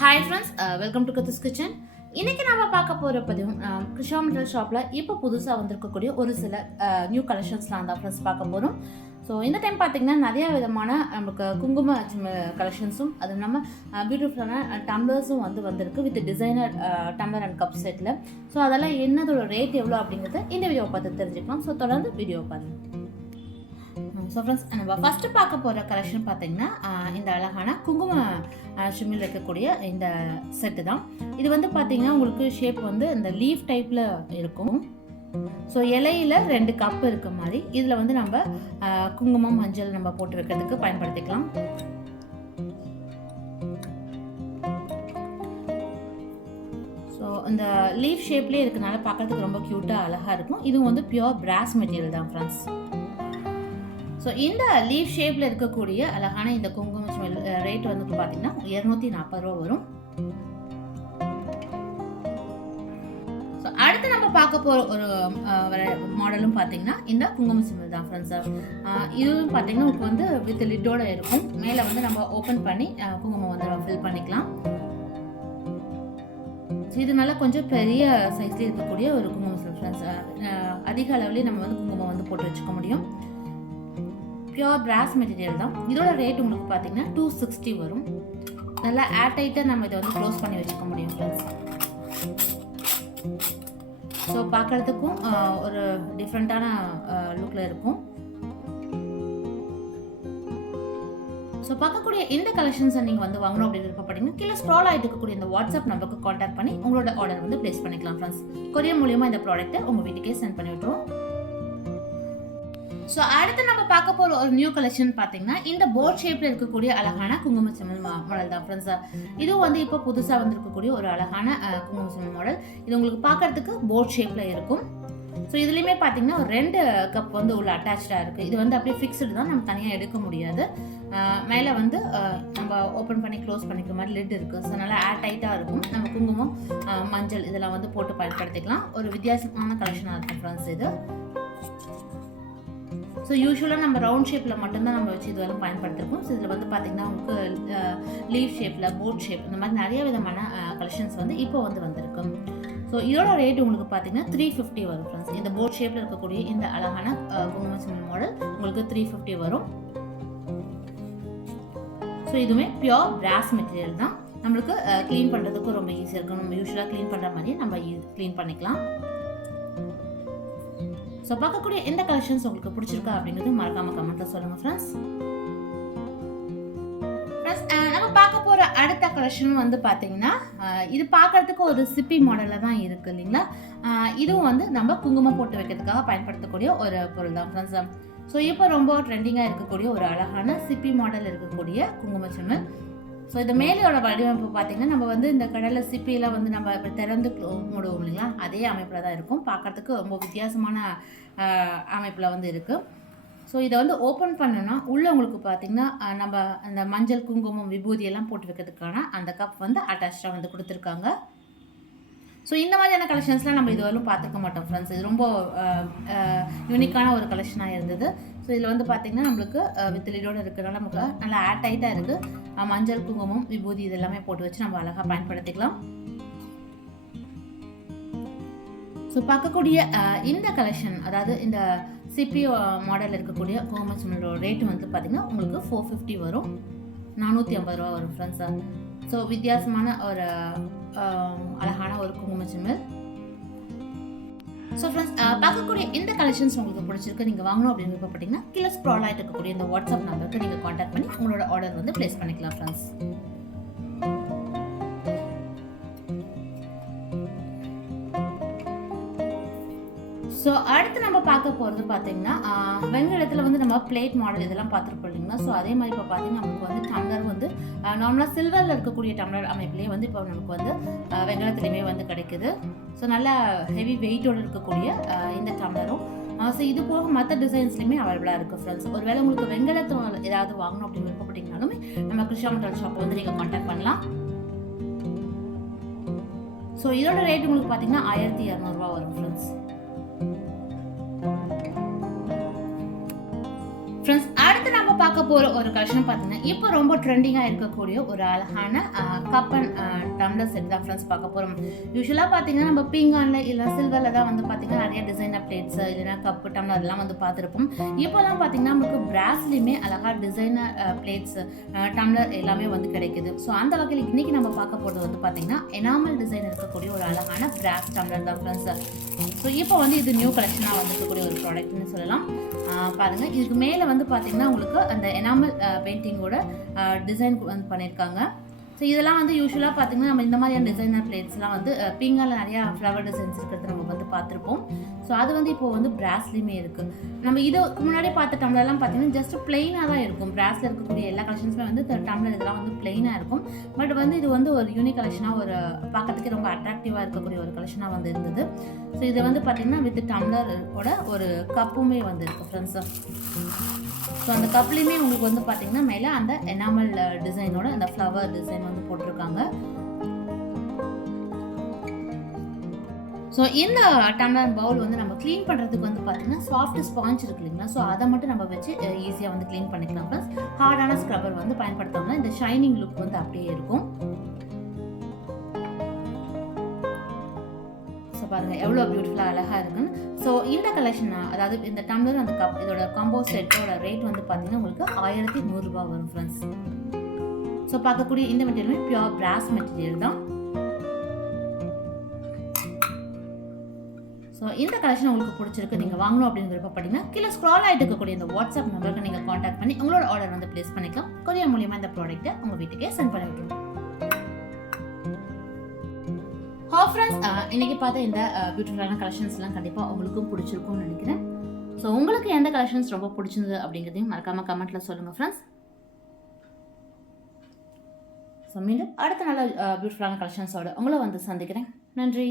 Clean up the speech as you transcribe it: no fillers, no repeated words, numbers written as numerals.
Hi friends, welcome to kirthhuskitchen. இன்னைக்கு நம்ம பார்க்க போகிற பதிவும் krishametalshopல இப்போ புதுசாக வந்திருக்கக்கூடிய ஒரு சில நியூ கலெக்ஷன்ஸ்லாம் தான் ஃப்ரெண்ட்ஸ் பார்க்க போகிறோம். ஸோ இந்த டைம் பார்த்தீங்கன்னா நிறைய விதமான நமக்கு குங்குமachimil கலெக்ஷன்ஸும் அது இல்லாமல் பியூட்டிஃபுல்லான டம்ளர்ஸும் வந்திருக்கு with designer tumbler and cup settle. So அதெல்லாம் என்னதோட ரேட் எவ்வளோ அப்படிங்கிறத இந்த வீடியோவை பார்த்து தெரிஞ்சுக்கலாம். ஸோ தொடர்ந்து வீடியோ பாருங்கள். ஸோ ஃப்ரெண்ட்ஸ், நம்ம ஃபஸ்ட்டு பார்க்க போகிற கலெக்ஷன் பார்த்தீங்கன்னா இந்த அழகான குங்குமachimil இருக்கக்கூடிய இந்த செட்டு தான். இது வந்து பார்த்தீங்கன்னா உங்களுக்கு ஷேப் வந்து இந்த லீஃப் டைப்பில் இருக்கும். ஸோ இலையில் 2 கப் இருக்க மாதிரி இதில் வந்து நம்ம குங்குமம் மஞ்சள் நம்ம போட்டு வைக்கிறதுக்கு பயன்படுத்திக்கலாம். ஸோ இந்த லீஃப் ஷேப்லேயே இருக்கனால பார்க்கறதுக்கு ரொம்ப க்யூட்டாக அழகாக இருக்கும். இதுவும் வந்து பியோர் பிராஸ் மெட்டீரியல் தான் ஃப்ரெண்ட்ஸ். ஸோ இந்த லீஃப் ஷேப்பில் இருக்கக்கூடிய அழகான இந்த குங்குமachimil ரேட் வந்து பார்த்தீங்கன்னா 240 ரூபா வரும். ஸோ அடுத்து நம்ம பார்க்க போகிற ஒரு மாடலும் பார்த்தீங்கன்னா இந்த குங்குமachimil தான் ஃப்ரெண்ட்ஸ். இதுவும் பார்த்தீங்கன்னா உங்களுக்கு வந்து வித் லிட்டோட இருக்கும். மேலே வந்து நம்ம ஓப்பன் பண்ணி குங்குமம் வந்து நம்ம ஃபில் பண்ணிக்கலாம். ஸோ இதனால கொஞ்சம் பெரிய சைஸ்லேயே இருக்கக்கூடிய ஒரு குங்குமachimil ஃப்ரெண்ட்ஸ். அதிக அளவுலேயே நம்ம வந்து குங்குமம் வந்து போட்டு வச்சுக்க முடியும். பியோர் பிராஸ் மெட்டீரியல் தான். இதோட ரேட் உங்களுக்கு பார்த்தீங்கன்னா 260 வரும். நல்லா ஏர் டைட்டாக நம்ம இதை வந்து க்ளோஸ் பண்ணி வச்சுக்க முடியும் ஃப்ரெண்ட்ஸ். ஸோ பார்க்குறதுக்கும் ஒரு டிஃப்ரெண்ட்டான லுக்கில் இருக்கும். ஸோ பார்க்கக்கூடிய இந்த கலெக்ஷன்ஸை நீங்கள் வந்து வாங்கணும் அப்படின்னு விருப்பப்பட்டீங்கன்னா கீழே ஸ்க்ரால் ஆகிட்டு இருக்கக்கூடிய இந்த வாட்ஸ்அப் நம்பருக்கு கான்டாக்ட் பண்ணி உங்களோட ஆர்டர் வந்து ப்ளேஸ் பண்ணிக்கலாம் ஃப்ரெண்ட்ஸ். கொரியர் மூலியமாக இந்த ப்ராடக்ட்டை உங்கள் வீட்டுக்கே சென்ட் பண்ணி விட்டுருவோம். ஸோ அடுத்து நம்ம பார்க்க போகிற ஒரு நியூ கலெக்ஷன் பார்த்தீங்கன்னா இந்த போட் ஷேப்பில் இருக்கக்கூடிய அழகான குங்குமachimil மாடல் தான் ஃப்ரெண்ட்ஸ். இதுவும் வந்து இப்போ புதுசாக வந்திருக்கக்கூடிய ஒரு அழகான குங்குமachimil மாடல். இது உங்களுக்கு பார்க்கறதுக்கு போட் ஷேப்பில் இருக்கும். ஸோ இதுலேயுமே பார்த்தீங்கன்னா ஒரு 2 கப் வந்து உள்ள அட்டாச்சாக இருக்குது. இது வந்து அப்படியே ஃபிக்ஸ்டு தான், நம்ம தனியாக எடுக்க முடியாது. மேலே வந்து நம்ம ஓப்பன் பண்ணி க்ளோஸ் பண்ணிக்கிற மாதிரி லிட் இருக்குது. ஸோ நல்லா ஏர் டைட்டாக இருக்கும். நம்ம குங்குமம் மஞ்சள் இதெல்லாம் வந்து போட்டு பயன்படுத்திக்கலாம். ஒரு வித்தியாசமான கலெக்ஷனாக இருக்கும் ஃப்ரெண்ட்ஸ் இது. ஸோ யூஸ்வலாக நம்ம ரவுண்ட் ஷேப்பில் மட்டும்தான் நம்ம வச்சு இதுவெல்லாம் பயன்படுத்திருக்கோம். ஸோ இதில் வந்து பார்த்திங்கன்னா உங்களுக்கு லீஃப் ஷேப்பில் போட் ஷேப் இந்த மாதிரி நிறைய விதமான கலெக்ஷன்ஸ் வந்து இப்போ வந்திருக்கு. ஸோ இதோட ரேட் உங்களுக்கு பார்த்தீங்கன்னா 350 வரும் ஃப்ரெண்ட்ஸ். இந்த போட் ஷேப்பில் இருக்கக்கூடிய இந்த அழகான குங்குமachimil மாடல் உங்களுக்கு 350 வரும். ஸோ இதுவுமே பியோர் பிராஸ் மெட்டீரியல் தான். நம்மளுக்கு க்ளீன் பண்ணுறதுக்கும் ரொம்ப ஈஸியாக இருக்கும். நம்ம யூஸ்வலாக க்ளீன் பண்ணுற மாதிரியே நம்ம க்ளீன் பண்ணிக்கலாம். ஸோ பார்க்கக்கூடிய எந்த கலெக்ஷன்ஸ் உங்களுக்கு பிடிச்சிருக்கா அப்படிங்கிறது மறக்காம கமெண்ட்டில் சொல்லுங்கள் ஃப்ரெண்ட்ஸ். நம்ம பார்க்க போகிற அடுத்த கலெக்ஷன் வந்து பார்த்தீங்கன்னா இது பார்க்கறதுக்கு ஒரு சிப்பி மாடலில் தான் இருக்குது இல்லைங்களா. இதுவும் வந்து நம்ம குங்குமம் போட்டு வைக்கிறதுக்காக பயன்படுத்தக்கூடிய ஒரு பொருள் தான் ஃப்ரெண்ட்ஸ். ஸோ இப்போ ரொம்ப ட்ரெண்டிங்காக இருக்கக்கூடிய ஒரு அழகான சிப்பி மாடல் இருக்கக்கூடிய குங்குமachimil. ஸோ இந்த மேலையோட வடிவமைப்பு பார்த்தீங்கன்னா நம்ம வந்து இந்த கடலை சிப்பியில் வந்து நம்ம இப்போ திறந்து மூடுவோம் இல்லைங்களா, அதே அமைப்பில் தான் இருக்கும். பார்க்கறதுக்கு ரொம்ப வித்தியாசமான அமைப்பில் வந்து இருக்குது. ஸோ இதை வந்து ஓப்பன் பண்ணோன்னா உள்ளே உங்களுக்கு பார்த்தீங்கன்னா நம்ம அந்த மஞ்சள் குங்குமம் விபூதியெல்லாம் போட்டு வைக்கிறதுக்கான அந்த கப் வந்து அட்டாச்சாக வந்து கொடுத்துருக்காங்க. ஸோ இந்த மாதிரியான கலெக்ஷன்ஸ்லாம் நம்ம இதுவரையும் பார்த்துக்க மாட்டோம் ஃப்ரெண்ட்ஸ். இது ரொம்ப யூனிக்கான ஒரு கலெக்ஷனாக இருந்தது. ஸோ இதில் வந்து பார்த்திங்கன்னா நம்மளுக்கு வித் லிடோடு இருக்கிறனால நமக்கு நல்லா ஏர் டைட்டாக இருக்குது. மஞ்சள் குங்குமம் விபூதி இதெல்லாமே போட்டு வச்சு நம்ம அழகாக பயன்படுத்திக்கலாம். ஸோ பார்க்கக்கூடிய இந்த கலெக்ஷன் அதாவது இந்த சிப்பி மாடல் இருக்கக்கூடிய குங்குமachimil ரேட்டு வந்து பார்த்திங்கன்னா உங்களுக்கு 450 வரும். 450 ரூபா வரும் ஃப்ரெண்ட்ஸா. ஸோ வித்தியாசமான ஒரு அழகான ஒரு குங்குமachimil. ஸோ ஃப்ரெண்ட்ஸ், பார்க்கக்கூடிய இந்த கலெக்ஷன்ஸ் உங்களுக்கு பிடிச்சிருக்கு, நீங்கள் வாங்கணும் அப்படின்னு விருப்பப்பட்டீங்கன்னா கீழே ஸ்க்ரால் ஆகிட்டு இருக்கக்கூடிய இந்த வாட்ஸ்அப் நம்பருக்கு நீங்கள் கான்டாக்ட் பண்ணி உங்களோட ஆர்டர் வந்து ப்ளேஸ் பண்ணிக்கலாம் ஃப்ரெண்ட்ஸ். ஸோ அடுத்து நம்ம பார்க்க போகிறது பார்த்தீங்கன்னா வெங்கலத்தில் வந்து நம்ம பிளேட் மாடல் இதெல்லாம் பார்த்துருப்போம் இல்லைங்களா. ஸோ அதே மாதிரி இப்போ பார்த்தீங்கன்னா நமக்கு வந்து டம்ளர் வந்து நார்மலாக சில்வரில் இருக்கக்கூடிய டம்ளர் அமைப்புலேயே வந்து இப்போ நமக்கு வந்து வெங்கலத்துலேயுமே வந்து கிடைக்குது. ஸோ நல்லா ஹெவி வெயிட்டோடு இருக்கக்கூடிய இந்த டம்ளரும் ஸோ இது போக மற்ற டிசைன்ஸ்லையுமே அவைலபிளாக இருக்குது ஃப்ரெண்ட்ஸ். ஒருவேளை உங்களுக்கு வெங்கலத்தை ஏதாவது வாங்கணும் அப்படின்னு விருப்பப்பட்டீங்கனாலுமே நம்ம krishametalshop வந்து நீங்கள் கான்டாக்ட் பண்ணலாம். ஸோ இதோட ரேட் உங்களுக்கு பார்த்தீங்கன்னா 1200 ரூபா வரும் ஃப்ரெண்ட்ஸ். ஃப்ரெண்ட்ஸ், அடுத்து நம்ம பார்க்க போற ஒரு கலெக்ஷன் பார்த்தீங்கன்னா இப்போ ரொம்ப ட்ரெண்டிங்காக இருக்கக்கூடிய ஒரு அழகான கப் அண்ட் டம்ளர் செட் தான் ஃப்ரெண்ட்ஸ் பார்க்க போகிறோம். யூஸ்வலாக பார்த்தீங்கன்னா நம்ம பீங்கானில் இல்லை சில்வரில் தான் வந்து பார்த்தீங்கன்னா நிறைய டிசைனர் பிளேட்ஸ் இல்லைன்னா கப்பு டம்ளர் எல்லாம் வந்து பார்த்துருப்போம். இப்போலாம் பார்த்தீங்கன்னா நமக்கு பிராஸ்லேயுமே அழகாக டிசைனர் பிளேட்ஸ் டம்ளர் எல்லாமே வந்து கிடைக்குது. ஸோ அந்த வகையில் இன்றைக்கி நம்ம பார்க்க போகிறது வந்து பார்த்தீங்கன்னா எனாமல் டிசைன் இருக்கக்கூடிய ஒரு அழகான பிராஸ் டம்ளர் தான் ஃப்ரெண்ட்ஸ். ஸோ இப்போ வந்து இது நியூ கலெக்ஷனாக வந்துருக்கக்கூடிய ஒரு ப்ராடக்ட்னு சொல்லலாம். பாருங்கள், இதுக்கு மேலே வந்து பார்த்தீங்கன்னா உங்களுக்கு அந்த எனாமல் பெயிண்டிங்கோட டிசைன் வந்து பண்ணியிருக்காங்க. ஸோ இதெல்லாம் வந்து யூஸ்வலாக பார்த்தீங்கன்னா நம்ம இந்த மாதிரியான டிசைனர் பிளேட்ஸ்லாம் வந்து பீங்கானில் நிறையா ஃப்ளவர் டிசைன்ஸ் இருக்கிறது நம்ம வந்து பார்த்துருப்போம். ஸோ அது வந்து இப்போது வந்து பிராஸ்லேயுமே இருக்குது. நம்ம இதுக்கு முன்னாடி பார்த்த டம்ளர்லாம் பார்த்தீங்கன்னா ஜஸ்ட் பிளெயினாக தான் இருக்கும். பிராஸில் இருக்கக்கூடிய எல்லா கலெக்ஷன்ஸுமே வந்து டம்ளர் இதெல்லாம் வந்து பிளெயினாக இருக்கும். பட் வந்து இது வந்து ஒரு யூனிக் கலெக்ஷனாக ஒரு பார்க்கறதுக்கு ரொம்ப அட்ராக்டிவாக இருக்கக்கூடிய ஒரு கலெக்ஷனாக வந்து இருந்தது. ஸோ இது வந்து பார்த்தீங்கன்னா வித் டம்ளரோட ஒரு கப்புமே வந்து இருக்குது ஃப்ரெண்ட்ஸு. ஸோ அந்த கப்லேயுமே உங்களுக்கு வந்து பார்த்தீங்கன்னா மேலே அந்த எனாமல் டிசைனோட அந்த ஃப்ளவர் டிசைன் வந்து போட்டிருக்காங்க. ஸோ இந்த டம்ளர் பவுல் வந்து நம்ம க்ளீன் பண்ணுறதுக்கு வந்து பார்த்தீங்கன்னா சாஃப்ட் ஸ்பாஞ்ச் இருக்கு இல்லைங்களா, ஸோ அதை மட்டும் நம்ம வச்சு ஈஸியாக வந்து க்ளீன் பண்ணிக்கலாம் ப்ளஸ் ஹார்டான ஸ்க்ரப்பர் வந்து பயன்படுத்தாமல் இந்த ஷைனிங் லுக் வந்து அப்படியே இருக்கும். ஸோ பாருங்கள் எவ்வளோ பியூட்டிஃபுல்லாக அழகாக இருக்குன்னு. ஸோ இந்த கலெக்ஷன் அதாவது இந்த டம்ளர் அந்த கப் இதோட காம்போ செட்டோட ரேட் வந்து பார்த்தீங்கன்னா உங்களுக்கு 1100 ரூபாய் வரும் ஃப்ரெண்ட்ஸ். ஸோ பார்க்கக்கூடிய இந்த மெட்டீரியலுமே பியூர் பிராஸ் மெட்டீரியல் தான். ஸோ இந்த கலெக்ஷன் உங்களுக்கு பிடிச்சிருக்கு, நீங்கள் வாங்கணும் அப்படின்னு விருப்பப்பட்டீங்கன்னா கீழே ஸ்க்ரால் ஆகிட்டு இருக்கக்கூடிய இந்த வாட்ஸ்அப் நம்பருக்கு நீங்கள் காண்டாக்ட் பண்ணி உங்களோட ஆர்டர் வந்து ப்ளேஸ் பண்ணிக்கலாம். கொரியர் மூலியமாக இந்த ப்ராடக்ட்டை உங்கள் வீட்டுக்கே சென்ட் பண்ணி விட்டுருவோம். ஃப்ரெண்ட்ஸ், இன்னைக்கு பார்த்த இந்த பியூட்டிஃபுல்லான கலெக்ஷன்ஸ்லாம் கண்டிப்பாக உங்களுக்கும் பிடிச்சிருக்கும்னு நினைக்கிறேன். ஸோ உங்களுக்கு எந்த கலெக்ஷன்ஸ் ரொம்ப பிடிச்சிருந்தது அப்படிங்கிறதையும் மறக்காமல் கமெண்ட்டில் சொல்லுங்கள் ஃப்ரெண்ட்ஸ். ஸோ மீண்டும் அடுத்த நல்ல பியூட்டிஃபுல்லான கலெக்ஷன்ஸோட உங்களை வந்து சந்திக்கிறேன். நன்றி.